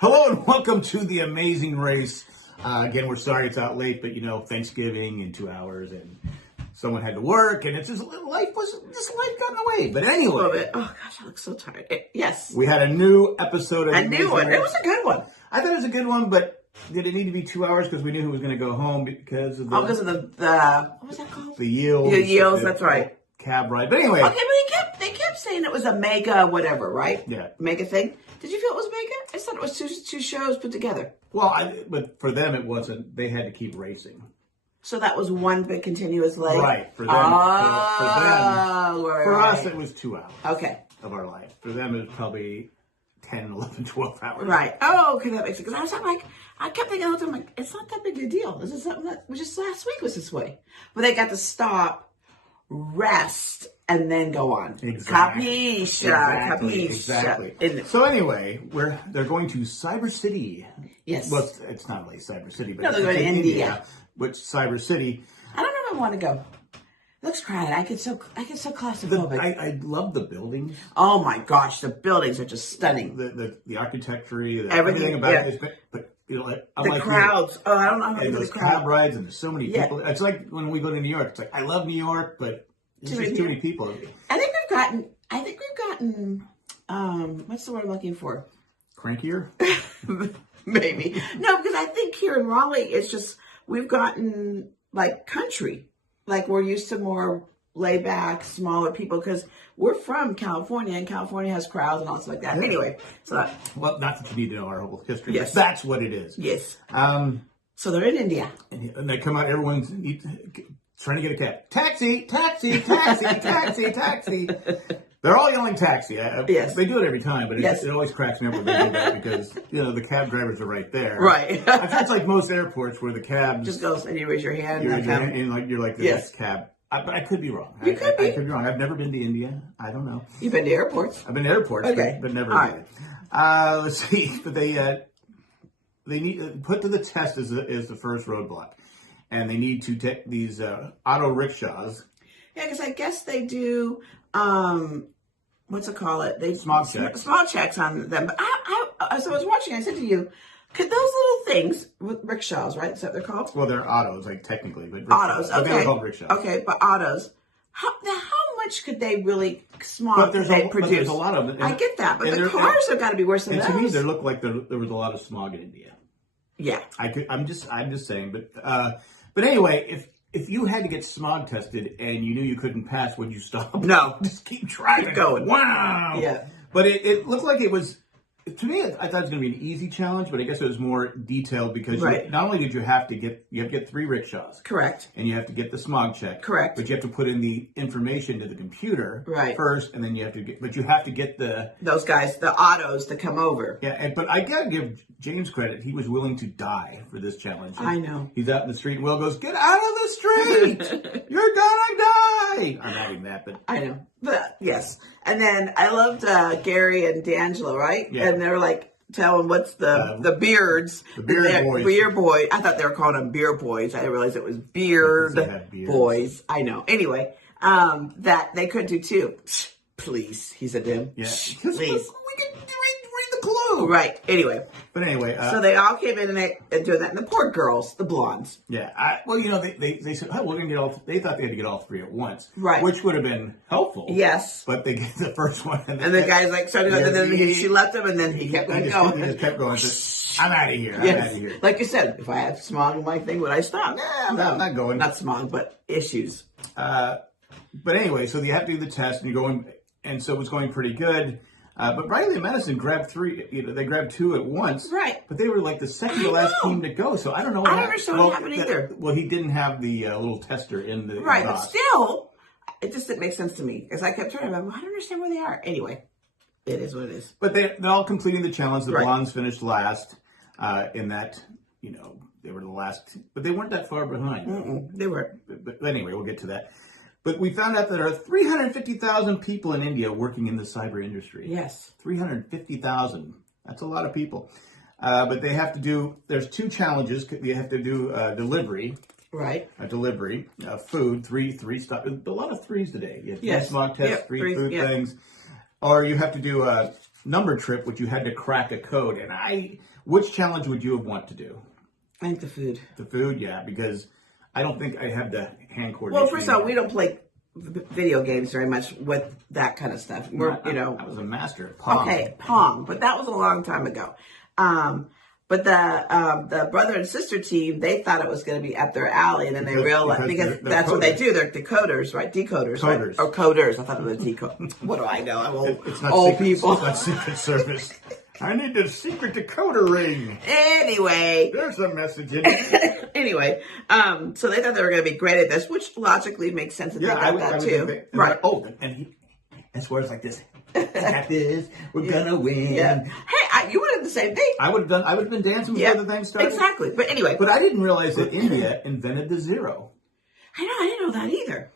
Hello and welcome to The Amazing Race. Again, we're sorry it's out late, but Thanksgiving in 2 hours and someone had to work and it's just life got in the way. But anyway. Love it. Oh gosh, I look so tired. Yes. We had a new episode of A new one. It was a good one. I thought it was a good one, but did it need to be 2 hours because we knew who was going to go home because of the... Oh, because of the what was that called? The yields. The yields, that's right. Cab ride. But anyway. Okay, but they kept saying it was a mega whatever, right? Yeah. Mega thing. Did you feel it was mega? I just thought it was two shows put together. Well, but for them it wasn't. They had to keep racing. So that was one big continuous leg? Right. For them. For us it was 2 hours. Okay. Of our life. For them it was probably 10, 11, 12 hours. Right. Oh, okay, that makes sense. Because I kept thinking all the time, like, it's not that big a deal. This is something that was just last week was this way. But they got to stop, rest, and then go on. Exactly. Capisce. Exactly. So anyway, they're going to Cyber City. Yes. Well, it's not really Cyber City, but no, they're going to India. Which Cyber City? I don't know if I want to go. It looks crowded. I get so claustrophobic. I love the buildings. Oh my gosh, the buildings are just stunning. The architecture, everything about yeah. it is, but the crowds. Oh, I don't know how to do the cab rides and there's so many people. It's like when we go to New York. It's like I love New York, but there's too many people. I think we've gotten. What's the word I'm looking for? Crankier? Maybe. No, because I think here in Raleigh, it's just we've gotten like country. Like we're used to more laid back, smaller people because we're from California and California has crowds and all stuff like that. Yeah. Anyway, so well, not that you need to know our whole history. Yes, that's what it is. Yes. So they're in India, and they come out. Everyone's trying to get a cab. Taxi, taxi, taxi, taxi, taxi. They're all yelling taxi. Yes. They do it every time, but it always cracks me up when they do that because, the cab drivers are right there. Right. I think it's like most airports where the cab just goes and you raise your hand. And you're like, yes, cab. But I could be wrong. You could be. I could be wrong. I've never been to India. I don't know. You've been to airports? I've been to airports, okay. but never. All right. Let's see. But they need put to the test is the first roadblock, and they need to take these auto rickshaws. Yeah, because I guess they do. What's it called? They smog checks on them. But as I was watching, I said to you, could those little things with rickshaws, right? Is that what they're called? Well, they're autos, like technically, but autos. Okay, they're called rickshaws. Okay, but autos. How much could they really smog produce? But there's a lot of it. I get that, but the cars have got to be worse than those. And to me, they look like there was a lot of smog in India. Yeah, I'm just saying, but anyway, if you had to get smog tested and you knew you couldn't pass, would you stop? No. Just keep driving. Keep going. Wow. Yeah. But it looked like it was, to me, I thought it was going to be an easy challenge, but I guess it was more detailed because not only did you have to get 3 rickshaws. Correct. And you have to get the smog check. Correct. But you have to put in the information to the computer first, and then you have to get those guys, the autos, to come over. Yeah, but I gotta give James credit. He was willing to die for this challenge. I know. He's out in the street, and Will goes, "Get out of the street! You're gonna die!" I'm having that, but I know. But yes, and then I loved Gary and D'Angelo, right? Yeah. And they're like, tell him what's the beards. The beard boys. Beer boy. I thought they were calling them beer boys. I didn't realize it was beard boys. I know. Anyway, that they could do too. Please, he said to him. Yeah. Please. We can read the clue. Right. Anyway. But anyway. So they all came in and doing that. And the poor girls, the blondes. Yeah. They said, oh, we're going to get all, they thought they had to get all 3 at once. Right. Which would have been helpful. Yes. But they get the first one. And the guy's like, started going, and then she left him, and then he kept going. He just kept going. I'm out of here. I'm out of here. Like you said, if I had smog in my thing, would I stop? I'm not going. Not smog, but issues. But anyway, so you have to do the test, and you're going, and so it was going pretty good. But Riley and Madison grabbed 3. They grabbed 2 at once. Right. But they were like the second to last team to go. So I don't know. I don't understand what happened either. Well, he didn't have the little tester in the right. box. But still, it just didn't make sense to me because I kept turning. I don't understand where they are. Anyway, it is what it is. But they're all completing the challenge. The blondes finished last in that. They were the last, but they weren't that far behind. They were. But anyway, we'll get to that. But we found out that there are 350,000 people in India working in the cyber industry. Yes. 350,000. That's a lot of people. But they have to do, there's 2 challenges. They have to do delivery. Right. A delivery, food, three stuff. A lot of 3s today. You have 3 yes. smog tests, yep. 3 food things. Or you have to do number trip, which you had to crack a code. And which challenge would you have want to do? I think the food. The food, yeah, because I don't think I have the hand coordination. Well, first of all, we don't play video games very much with that kind of stuff. I was a master at Pong. Okay, Pong, but that was a long time ago. But the brother and sister team, they thought it was going to be up their alley, and then they realized because that's coders. What they do. They're decoders, right? Decoders, Coders. Right? Or coders. I thought it was decoders. What do I know? I'm old. It's not old secret, people. It's not Secret Service. I need the secret decoder ring. Anyway, There's a message in it. anyway, so they thought they were going to be great at this, which logically makes sense that they got that too. Right. And he swears like this. Got this. We're gonna win. Yeah. Hey, you would have the same thing. I would have been dancing before the thing started. Exactly. But anyway. But I didn't realize that India invented the zero. I didn't know that either.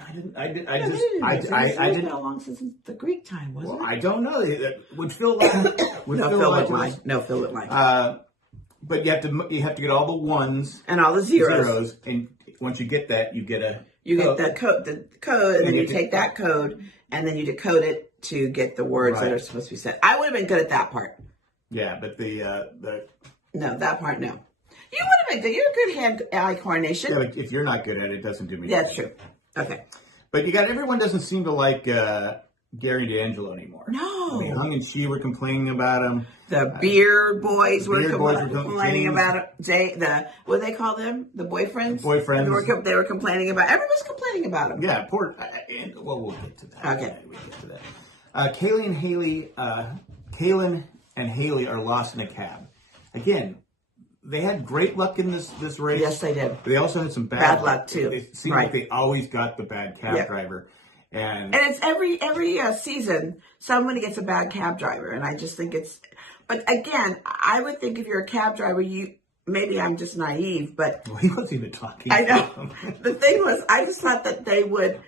I didn't. It's been how long since the Greek time, wasn't it? I don't know. It would feel like Phil wouldn't mind. No, Phil wouldn't mind. But you have to get all the ones and all the zeros. And once you get that, you get the code, and then you take that code, and then you decode it to get the words that are supposed to be said. I would have been good at that part. Yeah, but no, that part, no. You would have been good. You're a good hand-eye coordination. Yeah, but if you're not good at it, it doesn't do me. That's true. Okay. But everyone doesn't seem to like Gary D'Angelo anymore. No. I mean, Hung and She were complaining about him. The Beard Boys were complaining about it. What do they call them? The boyfriends? Boyfriends. They were complaining about. Everybody's complaining about him. Yeah, poor. Well, we'll get to that. Okay. We'll get to that. Kaylin and Haley are lost in a cab. Again, they had great luck in this race. Yes, they did. But they also had some bad luck too. It seemed like they always got the bad cab driver. And it's every season somebody gets a bad cab driver, and I just think it's. But again, I would think if you're a cab driver, maybe I'm just naive, but he wasn't even talking. I know. The thing was, I just thought that they would,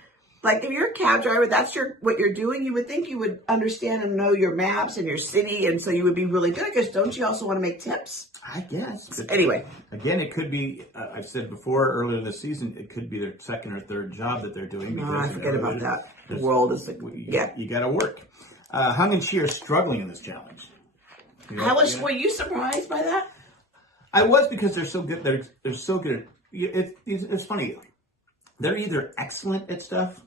like, if you're a cab driver, that's what you're doing. You would think you would understand and know your maps and your city, and so you would be really good. Because don't you also want to make tips? I guess. But anyway, again, it could be. I've said before earlier this season, it could be their second or third job that they're doing. No, I forget about that. The world is you got to work. Hung and She are struggling in this challenge. Were you surprised by that? I was, because they're so good. They're so good. It's funny. They're either excellent at stuff,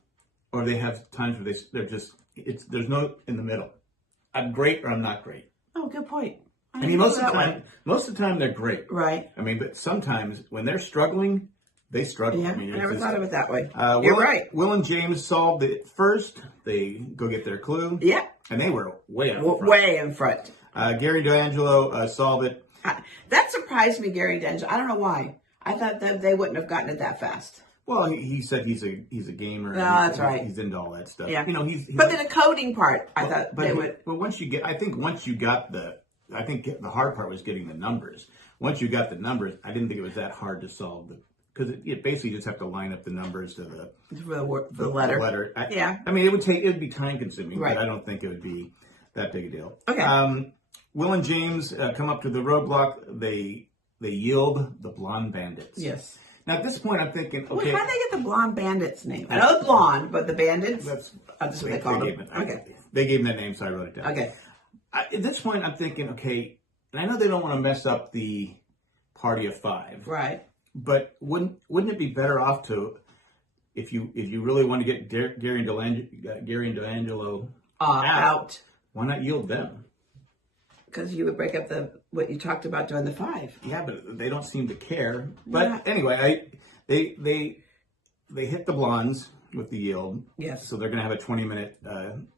or they have times where they're just. There's no in the middle. I'm great or I'm not great. Oh, good point. I mean, most of the time they're great. Right. I mean, but sometimes when they're struggling, they struggle. Yeah, I mean, I never thought of it that way. You're right. Will and James solved it first. They go get their clue. Yeah. And they were way in front. Gary D'Angelo solved it. That surprised me, Gary D'Angelo. I don't know why. I thought that they wouldn't have gotten it that fast. Well, he said he's a gamer. No, that's right. He's into all that stuff. Yeah. He's but the coding part, I thought they would. But once you got I think the hard part was getting the numbers. Once you got the numbers, I didn't think it was that hard to solve because you basically just have to line up the numbers to the letter. Yeah. I mean, it would be time consuming, right. But I don't think it would be that big a deal. Okay. Will and James come up to the roadblock. They yield the blonde bandits. Yes. Now, at this point, I'm thinking, okay. How did they get the blonde bandits name? I know the blonde, but the bandits? That's what they call them. They gave them that name, so I wrote it down. Okay. At this point, I'm thinking, okay, and I know they don't want to mess up the party of five. Right. But wouldn't it be better off to, if you really want to get Gary and D'Angelo out, why not yield them? Because you would break up what you talked about during the five. Yeah, but they don't seem to care. But anyway, they hit the blondes with the yield. Yes. So they're going to have a 20-minute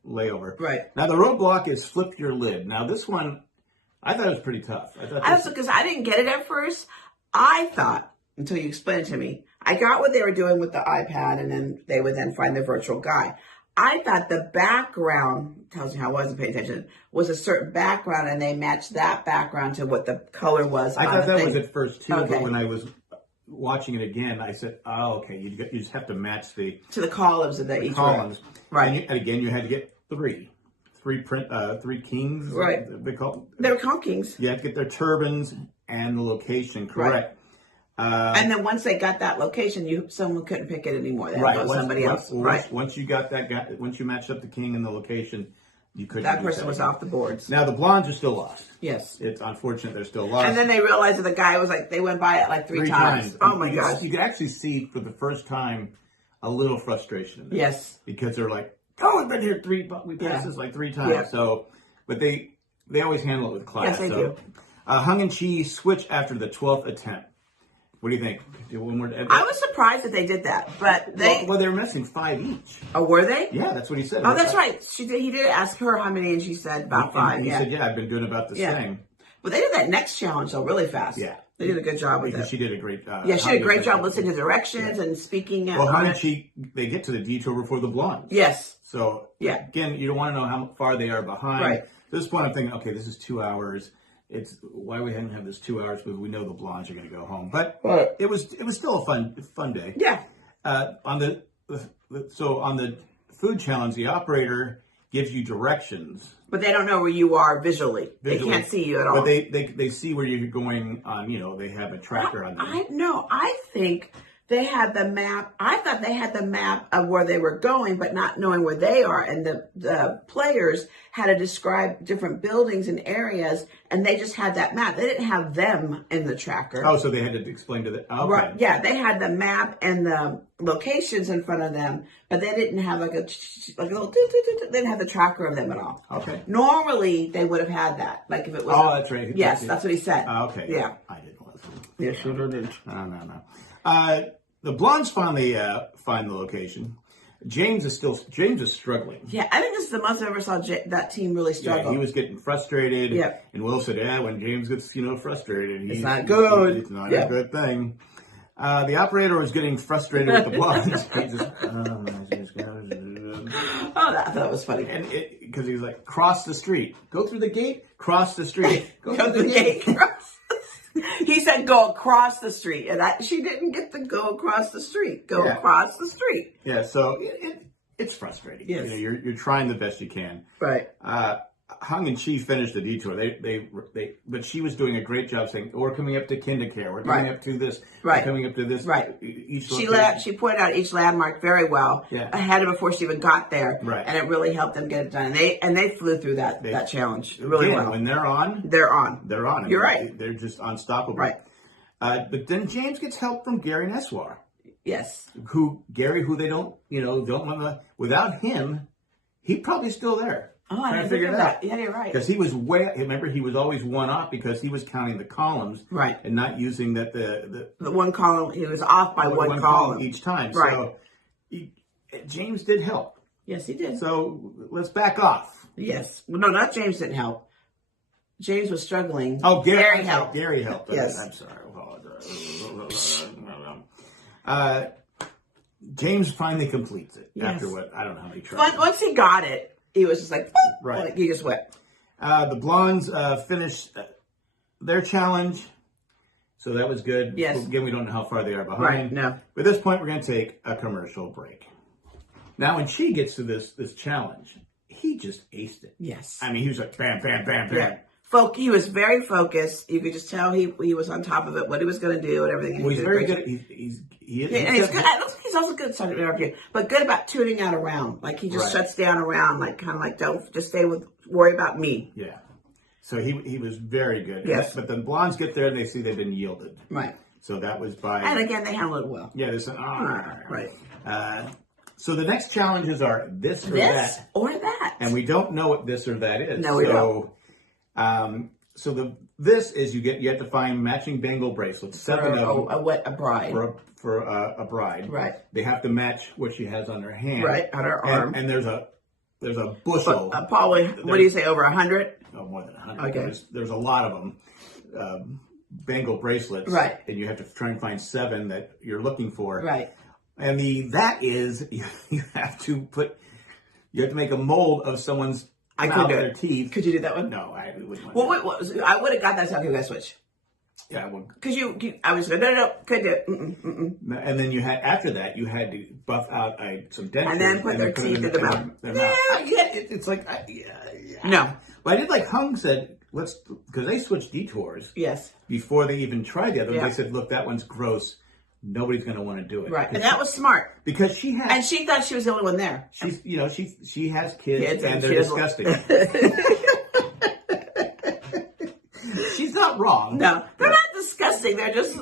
layover. Right. Now, the roadblock is flip your lid. Now, this one, I thought it was pretty tough. Because I didn't get it at first. I thought, until you explained it to me, I got what they were doing with the iPad, and then they would then find the virtual guy. I thought the background, tells you how I wasn't paying attention, was a certain background, and they matched that background to what the color was. I thought that was at first, too, okay. But when I was watching it again, I said, oh, okay, you just have to match to the columns of each columns. Right. And again, you had to get three kings. Right. They were called kings. You have to get their turbans and the location correct. Right. And then once they got that location, someone couldn't pick it anymore. They had to go somebody else. Once you got that guy, once you matched up the king and the location, You couldn't. That use person was again. off the boards. Now the blondes are still lost. Yes. It's unfortunate they're still lost. And then they realized that the guy was like, they went by it like three times. Oh my gosh. You could actually see for the first time a little frustration in there. Yes. Because they're like, oh, we've been here we passed this like 3 times. Yeah. So, but they always handle it with class. Yes, they do. Hung and Chi switch after the 12th attempt. What do you think? Do one more. I was surprised that they did that, but they. Well, they were missing 5 each. Oh, were they? Yeah, that's what he said. Oh, that's right. He did ask her how many, and she said about 5. He said, yeah, I've been doing about the same. But they did that next challenge, though, really fast. Yeah. They did a good job with Because it. she did a great job. Yeah, she did a great job listening to directions and speaking. Well, Hung and Chi, they get to the detour before the blondes. Yes. So, Yeah. Again, you don't want to know how far they are behind. Right. At this point, I'm thinking, okay, this is 2 hours. It's why we hadn't had this 2 hours because we know the blondes are going to go home. But it was still a fun day. Yeah. On the food challenge, the operator gives you directions. But they don't know where you are visually. They can't see you at all. But they see where you're going on. They have a tracker on them. I think they had the map. I thought they had the map of where they were going, but not knowing where they are. And the players had to describe different buildings and areas, and they just had that map. They didn't have them in the tracker. Oh, so they had to explain to the okay. Right. Yeah, they had the map and the locations in front of them, but they didn't have like a little. They didn't have the tracker of them at all. Okay. Normally, they would have had that. Like if it was. Oh, that's right. Yes, that's what he said. Okay. Yeah. I didn't listen. Yeah, sure did. No. The blondes finally find the location. James is struggling. Yeah, I think this is the most I ever saw that team really struggle. Yeah, he was getting frustrated. Yeah. And Will said, yeah, when James gets, frustrated, it's not good. It's not a good thing. The operator was getting frustrated with the blondes. He just, I thought that was funny. And because he was like, cross the street. Go through the gate, cross the street. Go through the gate. He said, go across the street. And she didn't get to go across the street. Go across the street. Yeah, so it's frustrating. Yes. You're trying the best you can. Right. Hung and Chi finished the detour. But she was doing a great job saying, we're coming up to KinderCare. We're coming up to this. Right. We're coming up to this. Right. She pointed out each landmark very well ahead of before she even got there. Right. And it really helped them get it done. And they flew through that challenge really well. When they're on. They're on. They're on. You're right. They're just unstoppable. Right. But then James gets help from Gary Neswar. Yes. Who they don't want to, without him, he's probably still there. Oh, I didn't figure that. Yeah, you're right. Because he was he was always one off because he was counting the columns. Right. And not using the one column, he was off by one column each time. Right. So James did help. Yes, he did. So let's back off. Yes. No, not James didn't help. James was struggling. Oh, Gary helped. Gary helped. Yes. I'm sorry. I apologize. James finally completes it after I don't know how many tries. Once he got it, he was just like, right. Like he just went. The blondes finished their challenge, so that was good. Yes. Again, we don't know how far they are behind. Right. No. But at this point, we're going to take a commercial break. Now, when she gets to this challenge, he just aced it. Yes. I mean, he was like bam, bam, bam, bam. Yeah. He was very focused. You could just tell he was on top of it, what he was going to do, and everything. Well, he's very good. He's also good at starting an interview, but good about tuning out around. Like he just shuts down around, like kind of like don't just worry about me. Yeah. So he was very good. Yes. But the blondes get there and they see they've been yielded. Right. So that was by. And again, they handled it well. Yeah. Right. So the next challenges are this or that. And we don't know what this or that is. No, we don't. This is you have to find matching bangle bracelets, 7 of them. A bride. For a bride. Right. They have to match what she has on her hand. Right, on her arm. And there's a bushel. Probably, what do you say, over 100? Oh, more than 100. Okay. There's a lot of them. Bangle bracelets. Right. And you have to try and find 7 that you're looking for. Right. And you have to make a mold of someone's mouth, their teeth. Could you do that one? No, I wouldn't. Well, I would have got that. So okay, we got to switch. Yeah, I would. Because I was like, no, could do it. And then after that, you had to buff out some dentures. And then put their teeth in the mouth. It's like, No. But I did like Hung said, because they switched detours. Yes. Before they even tried the other one. Yeah. They said, look, that one's gross. nobody's going to want to do it. Right. And that was smart. Because she has... And she thought she was the only one there. She's, she has kids and they're she disgusting. She's not wrong. No, they're not disgusting. They're just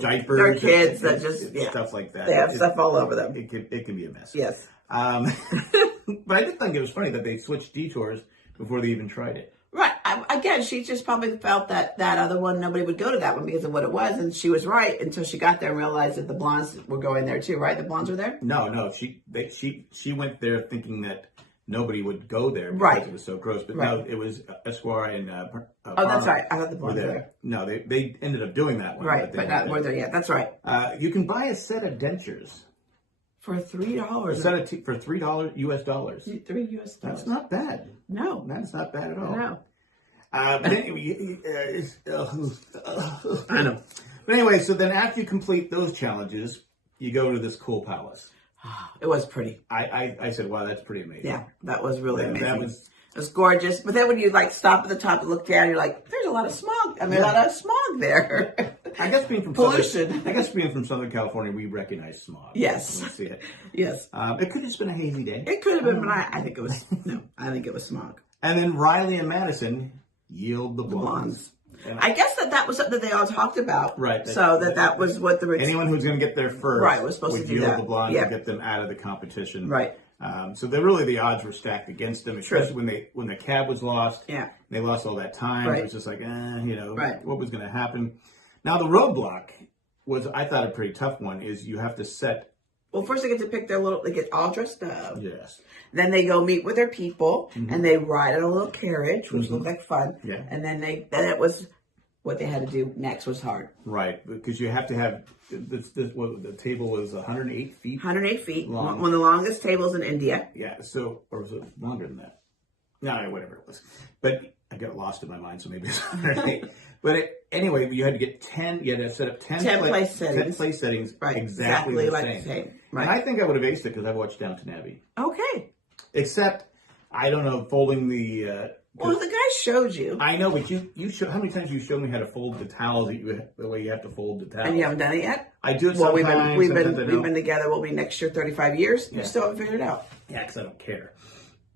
diapers. They're kids that just stuff like that. They have stuff all over them. It can be a mess. Yes. But I did think it was funny that they switched detours before they even tried it. Right. Again, she just probably felt that other one, nobody would go to that one because of what it was. And she was right until she got there and realized that the blondes were going there too, right? The blondes were there? No. She went there thinking that nobody would go there because right. it was so gross. But no, it was Esquire and oh, that's right. I thought the blondes were there. No, they ended up doing that one. Right, but not more there yet. That's right. You can buy a set of dentures. For $3. A set of for $3 US dollars. $3 US. That's not bad. No. That's not bad at all. No. But anyway, I know. But anyway, so then after you complete those challenges, you go to this cool palace. It was pretty. I said, wow, that's pretty amazing. Yeah, that was really amazing. It was gorgeous. But then when you stop at the top and look down, you're like, there's a lot of smog. I mean, a lot of smog there. I guess being from pollution. Southern California, we recognize smog. Yes. When we see it. Yes. It could have just been a hazy day. It could have been, but I think it was I think it was smog. And then Riley and Madison yield the blondes. I guess that was something they all talked about. Right. So that was what the anyone who's going to get there first was supposed to do yield that. the blondes and get them out of the competition. Right. So the odds were stacked against them, especially when the cab was lost. Yeah. They lost all that time. Right. It was just like, what was going to happen? Now the roadblock was, I thought, a pretty tough one. Is you have to set. Well, first they get to pick they get all dressed up. Yes. Then they go meet with their people, and they ride in a little carriage, which looked like fun. Yeah. And then it was what they had to do next was hard. Right, because you have to have the table was 108 feet. 108 feet, long. One of the longest tables in India. Yeah. So, or was it longer than that? No, whatever it was. But I got lost in my mind, so maybe it's 108. But anyway, you had to get 10. You had to set up 10 place settings. 10 place settings, right? Exactly like the same. Right. And I think I would have aced it because I watched Downton Abbey. Okay. Except, I don't know, folding the. Well, the guy showed you. I know, but you show how many times you showed me how to fold the towels? The way you have to fold the towels. And you haven't done it yet. I do it well, sometimes. we've been together. We'll be next year 35 years. Yeah. You still haven't figured it out. Yeah, because I don't care.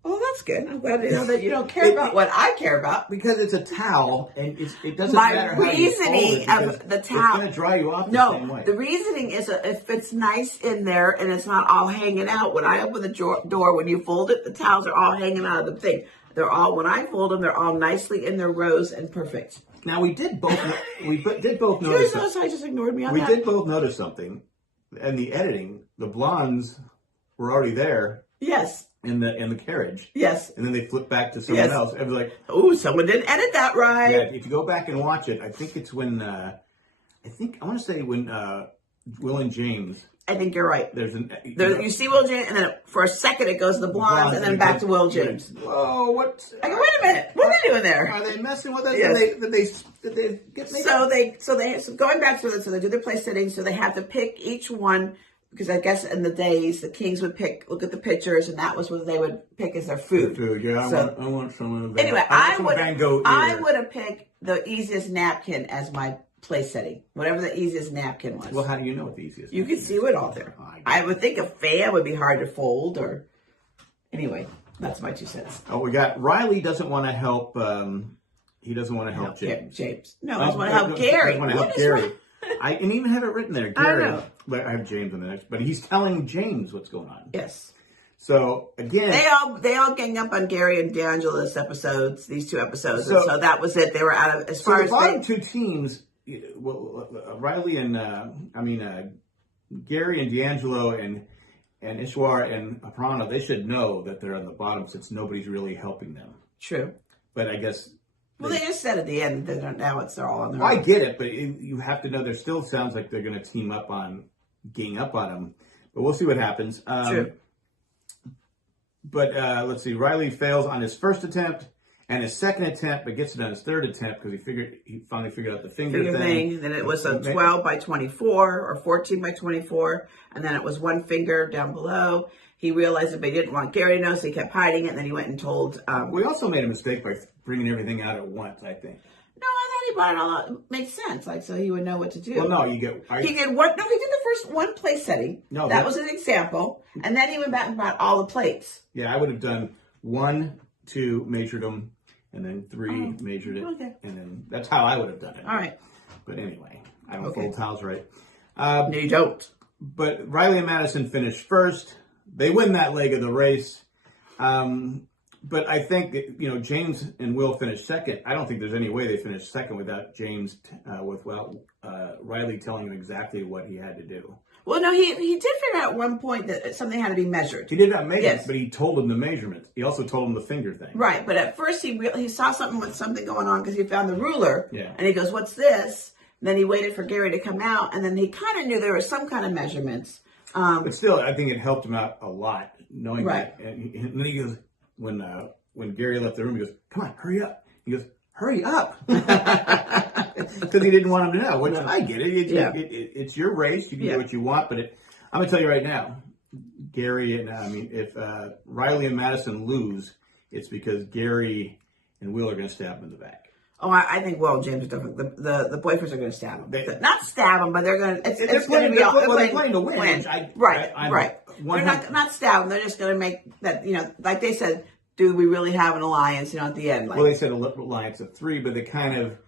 Oh, that's good. I'm glad to know that you don't care about what I care about. Because it's a towel, and it doesn't My matter how you fold reasoning it, of the towel. It's going to dry you off the same way. The reasoning is if it's nice in there and it's not all hanging out. When I open the door, when you fold it, the towels are all hanging out of the thing. They're all, when I fold them, they're all nicely in their rows and perfect. Now, we did both notice. I just ignored me on that. We did both notice something. In the editing, the blondes were already there. Yes. In the carriage. Yes. And then they flip back to someone else. And like, oh, someone didn't edit that right. Yeah, if you go back and watch it, I think it's when, I want to say when Will and James. I think you're right. You see Will James, and then for a second it goes to the blondes, and then back to Will James. Whoa, what? I go, wait a minute. What are they doing there? Are they messing with us? Yes. Did they get made So going back to so they do their place sitting, so they have to pick each one. Because I guess in the days, the kings would look at the pictures, and that was what they would pick as their food. Yeah, I want some of that. Anyway, I would have picked the easiest napkin as my place setting. Whatever the easiest napkin was. Well, how do you know what the easiest You can see it all there. I would think a fan would be hard to fold, or... Anyway, that's my 2 cents. Oh, we got... Riley doesn't want to help... he doesn't want to help James. No, he doesn't want to help Gary. He doesn't want to help Gary. I can even have it written there, Gary. I know. But I have James on the next. But he's telling James what's going on. Yes. So again, they all gang up on Gary and D'Angelo these 2 episodes, and so that was it. They were out of as far as the bottom 2 teams. Well, Riley and Gary and D'Angelo and Ishwar and Aparna, they should know that they're on the bottom since nobody's really helping them. True. But I guess. Well, they just said at the end that they're all on their own. I get it, but you have to know there still sounds like they're going to team up gang up on them. But we'll see what happens. True. But let's see. Riley fails on his first attempt and his second attempt, but gets it on his third attempt because he finally figured out the finger thing. Then it was a 12 by 24 or 14 by 24, and then it was 1 finger down below. He realized it, but he didn't want Gary to know, so he kept hiding it. And then he went and told. We also made a mistake by bringing everything out at once, I think. No, I thought he he brought it all out. It makes sense. Like, so he would know what to do. Well, no, you get. He did one. No, he did the first one place setting. No, that was an example, and then he went back and brought all the plates. Yeah, I would have done 1, 2, measured them, and then 3 measured it, okay. and then that's how I would have done it. All right. But anyway, I don't fold towels right. No, you don't. But Riley and Madison finished first. They win that leg of the race. But I think that, James and Will finished second. I don't think there's any way they finished second without James, without Riley telling him exactly what he had to do. Well, no, he did figure out at one point that something had to be measured. He did not measure, Yes. but he told him the measurements. He also told him the finger thing. Right, but at first he saw something going on because he found the ruler. Yeah. And he goes, "What's this?" And then he waited for Gary to come out, and then he kind of knew there was some kind of measurements. But still, I think it helped him out a lot knowing Right. that. And then he goes, when Gary left the room, he goes, "Come on, hurry up." He goes, "Hurry up," because he didn't want him to know. Which I get it. It's your race. You can do what you want, but I'm gonna tell you right now, Gary and if Riley and Madison lose, it's because Gary and Will are gonna stab him in the back. Oh, I think Will and James are different. The boyfriends are going to stab him. Not stab him, but they're going to. It's going to be all. They're playing to win. Right. They're not stab him. They're just going to make that. Like they said, do we really have an alliance? At the end. Well, they said alliance of 3, but they kind of.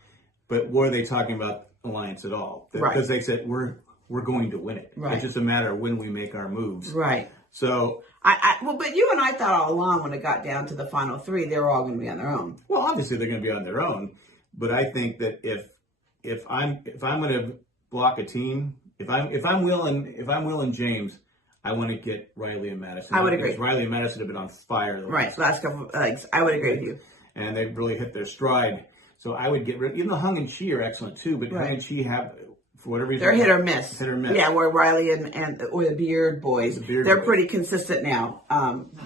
But were they talking about alliance at all? Because they said we're going to win it. Right. It's just a matter of when we make our moves. Right. So. But you and I thought all along when it got down to the final 3, they were all going to be on their own. Well, obviously they're going to be on their own. But I think that if I'm going to block a team, if I'm Will and James, I want to get Riley and Madison. I would agree. Because Riley and Madison have been on fire. Right, last couple of legs. I would agree with you. And they've really hit their stride. So I would get rid. Even though Hung and Chi are excellent too, but Hung and Chi have, for whatever reason, they're hit or miss. Hit or miss. Yeah, where Riley or the Beard boys, they're pretty consistent now.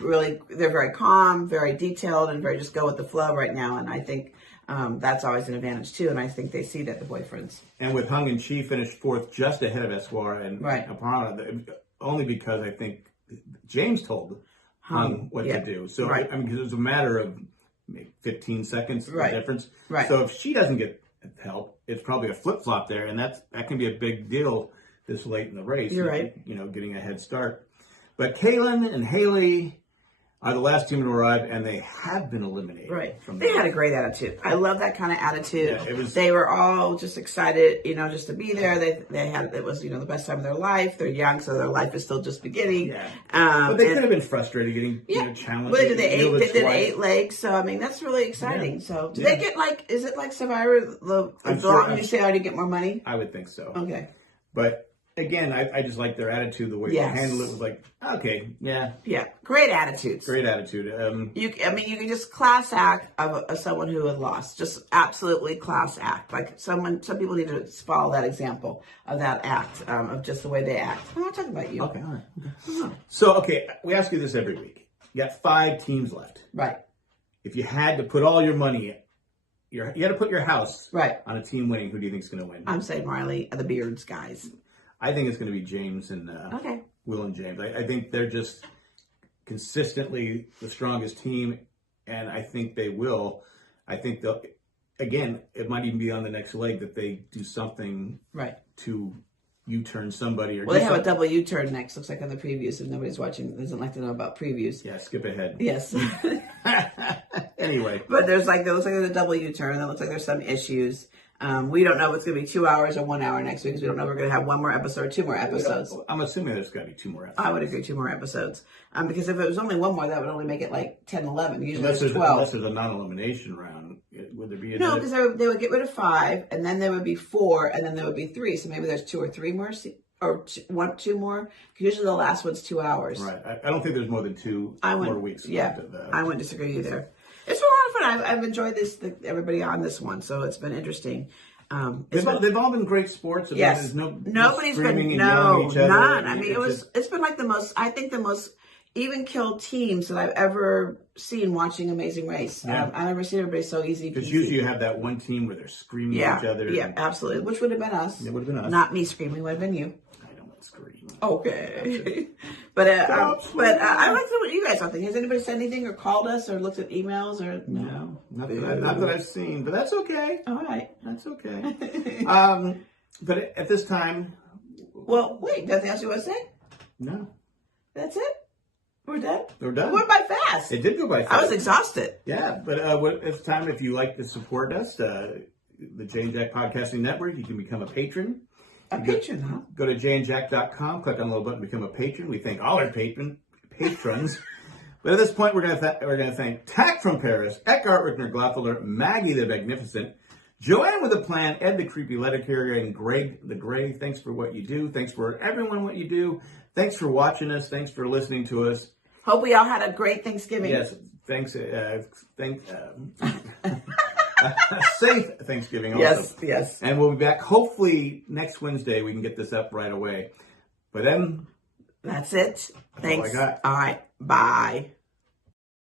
Really, they're very calm, very detailed, and very just go with the flow right now. And I think. That's always an advantage too, and I think they see that the boyfriends. And with Hung and Chi finished 4th, just ahead of Esquire and Aparna, only because I think James told Hung what to do. So because it was a matter of maybe 15 seconds difference. Right. So if she doesn't get help, it's probably a flip flop there, and that can be a big deal this late in the race. You're right. Getting a head start. But Kaylin and Haley are the last team to arrive, and they have been eliminated. Right. They had a great attitude. I love that kind of attitude. Yeah, they were all just excited, just to be there. It was, the best time of their life. They're young, so their life is still just beginning. Yeah. But they could have been frustrated getting challenged. Well, they did 8 legs, so that's really exciting. Yeah. So do they get is it like Survivor? As long as you say, to get more money? I would think so. Okay. But again, I just like their attitude, the way they handle it was like, okay, yeah. Yeah, great attitudes. Great attitude. You can just class act of someone who had lost. Just absolutely class act. Like some people need to follow that example of that act, of just the way they act. I'm not talking about you. Okay, all right. Okay. So, we ask you this every week. You got 5 teams left. Right. If you had to put all your money, you had to put your house on a team winning, who do you think is going to win? I'm saying Riley, the Beards guys. I think it's going to be James and Will and James. I think they're just consistently the strongest team, and I think they will. I think they'll. Again, it might even be on the next leg that they do something to U-turn somebody. They have a double U-turn next. Looks like on the previews. If nobody's watching, doesn't like to know about previews. Yeah, skip ahead. Yes. Anyway, but it looks like there's a double U-turn. It looks like there's some issues. We don't know if it's going to be 2 hours or 1 hour next week because we don't know if we're going to have 1 more episode or 2 more episodes. I'm assuming there's got to be 2 more episodes. I would agree 2 more episodes. Because if it was only 1 more, that would only make it like 10, 11. Usually unless there's 12. Unless there's a non-elimination round. Would there be No, because they would get rid of 5, and then there would be 4, and then there would be 3. So maybe there's 2 or 3 more, or 2 more. Usually the last one's 2 hours. Right. I don't think there's more than 2 more weeks. Yeah, I wouldn't disagree with you there. It's been a lot of fun. I've enjoyed everybody on this one, so it's been interesting. They've all been great sports. Yes. Nobody's been none. I mean, it's been like the most even killed teams that I've ever seen watching Amazing Race. Yeah. I've never seen everybody so easy. Because usually you have that one team where they're screaming at each other. Yeah, absolutely. Which would have been us. It would have been us. Not me screaming. Would have been you. I don't scream. Okay. But I like to know what you guys are thinking. Has anybody said anything or called us or looked at emails or no? Not that I've seen, but that's okay. All right. That's okay. But at this time, Well, wait. Nothing else you want to say? no, That's it. We're done. we're done. It went by fast. It did go by fast. I was exhausted. Yeah, but it's time, if you like to support us, the Jay and Jack Podcasting Network, you can become a patron. A patron, huh? Go to jayandjack.com, click on the little button, become a patron. We thank all our patrons. But at this point, we're gonna thank Tack from Paris, Eckhart Rickner Glotfeller, Maggie the Magnificent, Joanne with a Plan, Ed the Creepy Letter Carrier, and Greg the Gray. Thanks for what you do. Thanks for everyone what you do. Thanks for watching us. Thanks for listening to us. Hope we all had a great Thanksgiving. Yes, thanks. Safe Thanksgiving also. Yes. And we'll be back hopefully next Wednesday. We can get this up right away. But then That's it. Thanks. all I got. All right. Bye.